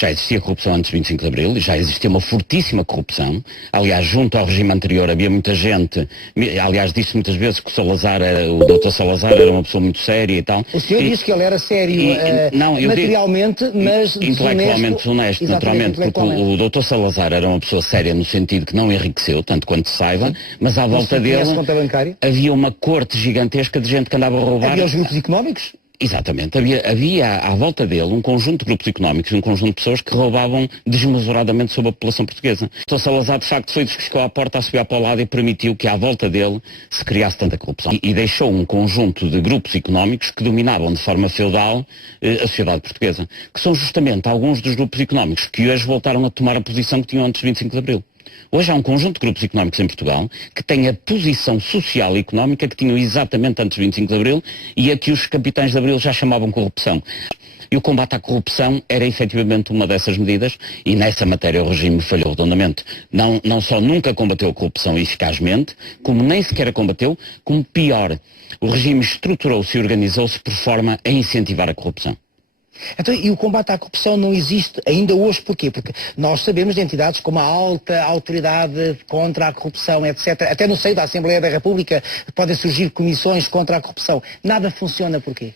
Já existia corrupção antes do 25 de Abril, e já existia uma fortíssima corrupção. Aliás, junto ao regime anterior havia muita gente, aliás, disse muitas vezes que o Dr. Salazar era uma pessoa muito séria e tal. O senhor disse que ele era sério materialmente, mas intelectualmente desonesto, naturalmente, porque o Dr. Salazar era uma pessoa séria no sentido que não enriqueceu, tanto quanto se saiba, mas à volta dele havia uma corte gigantesca de gente que andava a roubar. Havia os grupos económicos? Exatamente, havia à volta dele um conjunto de grupos económicos, um conjunto de pessoas que roubavam desmesuradamente sobre a população portuguesa. O Salazar, de facto, foi dos que chegou à porta a subir para o lado e permitiu que à volta dele se criasse tanta corrupção. E deixou um conjunto de grupos económicos que dominavam de forma feudal a sociedade portuguesa, que são justamente alguns dos grupos económicos que hoje voltaram a tomar a posição que tinham antes do 25 de Abril. Hoje há um conjunto de grupos económicos em Portugal que têm a posição social e económica que tinham exatamente antes do 25 de Abril e a que os capitães de Abril já chamavam corrupção. E o combate à corrupção era efetivamente uma dessas medidas e nessa matéria o regime falhou redondamente. Não só nunca combateu a corrupção eficazmente, como nem sequer a combateu, como pior, o regime estruturou-se e organizou-se por forma a incentivar a corrupção. Então, e o combate à corrupção não existe ainda hoje, porquê? Porque nós sabemos de entidades como a Alta Autoridade contra a Corrupção, etc. Até no seio da Assembleia da República podem surgir comissões contra a corrupção. Nada funciona, porquê?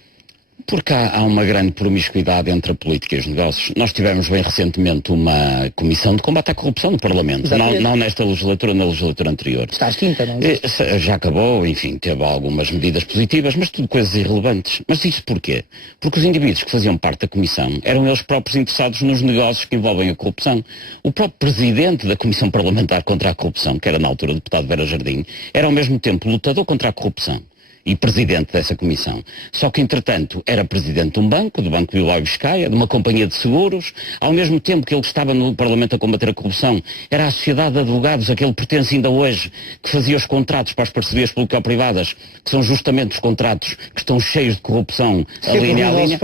Porque há uma grande promiscuidade entre a política e os negócios. Nós tivemos bem recentemente uma comissão de combate à corrupção no Parlamento. Não nesta legislatura, na legislatura anterior. Está às quinta, não é? Já acabou, enfim, teve algumas medidas positivas, mas tudo coisas irrelevantes. Mas isso porquê? Porque os indivíduos que faziam parte da comissão eram eles próprios interessados nos negócios que envolvem a corrupção. O próprio presidente da Comissão Parlamentar contra a Corrupção, que era na altura o deputado Vera Jardim, era ao mesmo tempo lutador contra a corrupção e presidente dessa comissão. Só que, entretanto, era presidente de um banco, do Banco Bilbao e Biscaia, de uma companhia de seguros, ao mesmo tempo que ele estava no Parlamento a combater a corrupção, era a Sociedade de Advogados, a que ele pertence ainda hoje, que fazia os contratos para as parcerias público-privadas, que são justamente os contratos que estão cheios de corrupção, a linha a linha.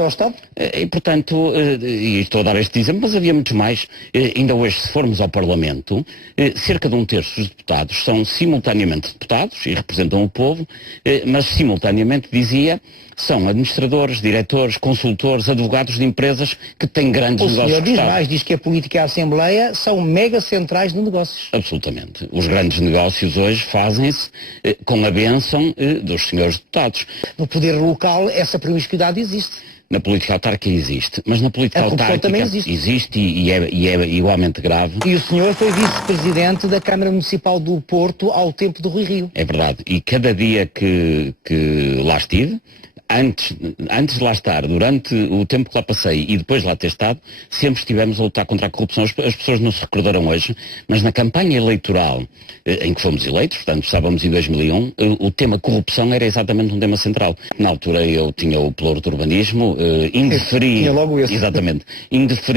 E, portanto, e estou a dar este exemplo, mas havia muitos mais. Ainda hoje, se formos ao Parlamento, cerca de 1/3 dos deputados são simultaneamente deputados e representam o povo, mas simultaneamente, dizia, são administradores, diretores, consultores, advogados de empresas que têm grandes negócios. O senhor diz mais, diz que a política e a Assembleia são mega centrais de negócios. Absolutamente. Os grandes negócios hoje fazem-se com a bênção dos senhores deputados. No poder local, essa promiscuidade existe. Na política autárquica existe, mas na política autárquica também existe e é igualmente grave. E o senhor foi vice-presidente da Câmara Municipal do Porto ao tempo do Rui Rio. É verdade. E cada dia que lá estive, antes de lá estar, durante o tempo que lá passei e depois de lá ter estado, sempre estivemos a lutar contra a corrupção. As pessoas não se recordarão hoje, mas na campanha eleitoral em que fomos eleitos, portanto estávamos em 2001, o tema corrupção era exatamente um tema central. Na altura eu tinha o pelouro de urbanismo, indeferi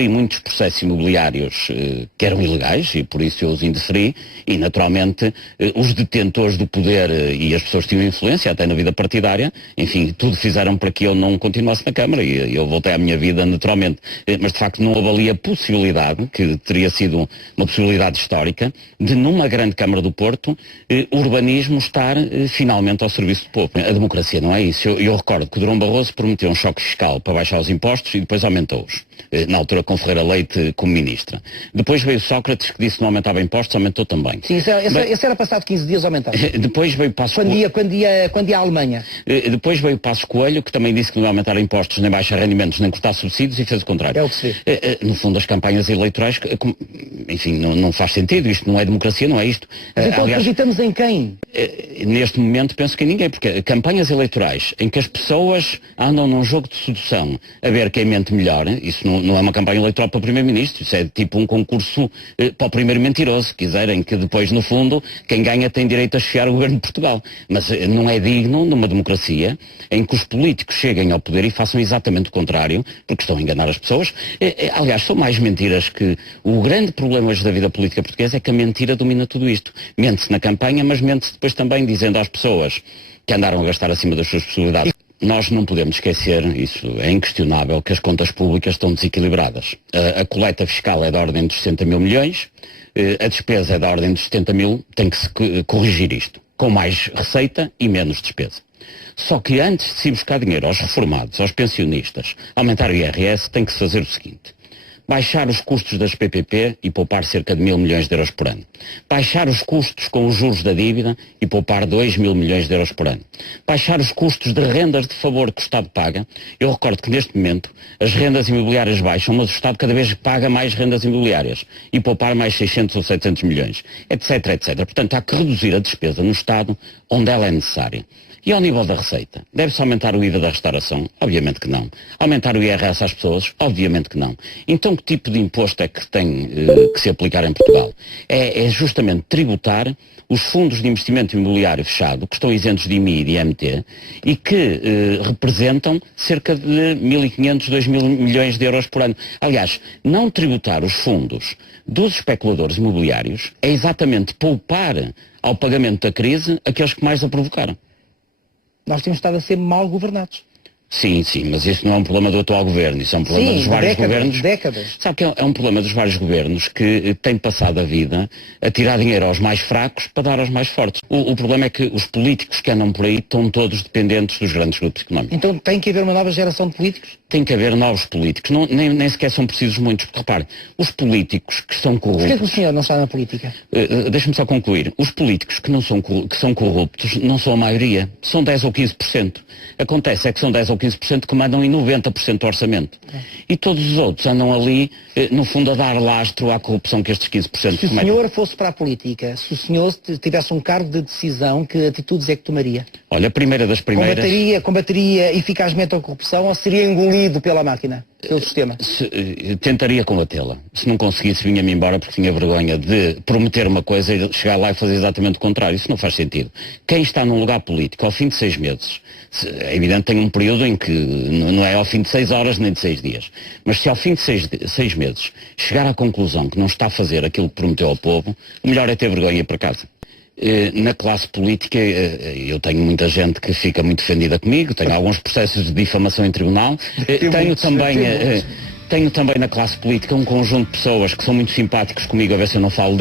muitos processos imobiliários que eram ilegais e por isso eu os indeferi e naturalmente os detentores do poder e as pessoas que tinham influência até na vida partidária, enfim, tudo fizeram para que eu não continuasse na Câmara e eu voltei à minha vida naturalmente. Mas de facto não houve ali a possibilidade, que teria sido uma possibilidade histórica, de numa grande Câmara do Porto, o urbanismo estar finalmente ao serviço do povo. A democracia não é isso. Eu recordo que o Durão Barroso prometeu um choque fiscal para baixar os impostos e depois aumentou-os. Na altura com Ferreira Leite como ministra. Depois veio Sócrates que disse que não aumentava impostos, aumentou também. Sim, esse era passado 15 dias aumentado. Depois veio Passos Coelho. Quando ia à Alemanha. Depois veio Passos Coelho, que também disse que não ia aumentar impostos, nem baixar rendimentos, nem cortar subsídios e fez o contrário. É o que se vê. No fundo, as campanhas eleitorais, enfim, não faz sentido. Isto não é democracia, não é isto. Mas então acreditamos em quem? Neste momento penso que em ninguém, porque campanhas eleitorais em que as pessoas andam num jogo de sedução a ver quem mente melhor, isso não é uma campanha eleitoral para o Primeiro-Ministro, isso é tipo um concurso para o primeiro mentiroso, se quiserem, que depois, no fundo, quem ganha tem direito a chefiar o governo de Portugal. Mas não é digno de uma democracia em que os políticos cheguem ao poder e façam exatamente o contrário, porque estão a enganar as pessoas. Aliás, são mais mentiras que... O grande problema hoje da vida política portuguesa é que a mentira domina tudo isto. Mente-se na campanha, mas mente-se depois também dizendo às pessoas que andaram a gastar acima das suas possibilidades. Nós não podemos esquecer, isso é inquestionável, que as contas públicas estão desequilibradas. A coleta fiscal é da ordem dos 60 mil milhões, a despesa é da ordem dos 70 mil, tem que se corrigir isto, com mais receita e menos despesa. Só que antes de se buscar dinheiro aos reformados, aos pensionistas, aumentar o IRS, tem que se fazer o seguinte. baixar os custos das PPP e poupar cerca de 1.000 milhões de euros por ano. Baixar os custos com os juros da dívida e poupar 2.000 milhões de euros por ano. Baixar os custos de rendas de favor que o Estado paga. Eu recordo que neste momento as rendas imobiliárias baixam, mas o Estado cada vez paga mais rendas imobiliárias e poupar mais 600 ou 700 milhões, etc, etc. Portanto, há que reduzir a despesa no Estado onde ela é necessária. E ao nível da receita? Deve-se aumentar o IVA da restauração? Obviamente que não. Aumentar o IRS às pessoas? Obviamente que não. Então que tipo de imposto é que tem que se aplicar em Portugal? É justamente tributar os fundos de investimento imobiliário fechado, que estão isentos de IMI e de IMT, e que representam cerca de 1.500, 2.000 milhões de euros por ano. Aliás, não tributar os fundos dos especuladores imobiliários é exatamente poupar ao pagamento da crise aqueles que mais a provocaram. Nós temos estado a ser mal governados. Sim, mas isso não é um problema do atual governo, isso é um problema dos vários governos. Décadas. Sabe que é um problema dos vários governos que têm passado a vida a tirar dinheiro aos mais fracos para dar aos mais fortes. O problema é que os políticos que andam por aí estão todos dependentes dos grandes grupos económicos. Então tem que haver uma nova geração de políticos? Tem que haver novos políticos, nem sequer são precisos muitos, porque repare, os políticos que são corruptos... Porquê que o senhor não está na política? Deixe-me só concluir. Os políticos que são corruptos não são a maioria, são 10 ou 15%. Acontece é que são 10 ou 15% que mandam em 90% do orçamento. E todos os outros andam ali, no fundo, a dar lastro à corrupção que estes 15% cometem. Se o senhor fosse para a política, se o senhor tivesse um cargo de decisão, que atitudes é que tomaria? Olha, a primeira das primeiras... Combateria eficazmente a corrupção ou seria engolido pela máquina, pelo sistema? Tentaria combatê-la. Se não conseguisse, vinha-me embora porque tinha vergonha de prometer uma coisa e chegar lá e fazer exatamente o contrário. Isso não faz sentido. Quem está num lugar político ao fim de 6 meses, é evidente que tem um período em que não é ao fim de 6 horas nem de 6 dias, mas se ao fim de 6 meses chegar à conclusão que não está a fazer aquilo que prometeu ao povo, o melhor é ter vergonha e ir para casa. Na classe política, eu tenho muita gente que fica muito ofendida comigo, tenho alguns processos de difamação em tribunal, tenho também na classe política um conjunto de pessoas que são muito simpáticos comigo, a ver se eu não falo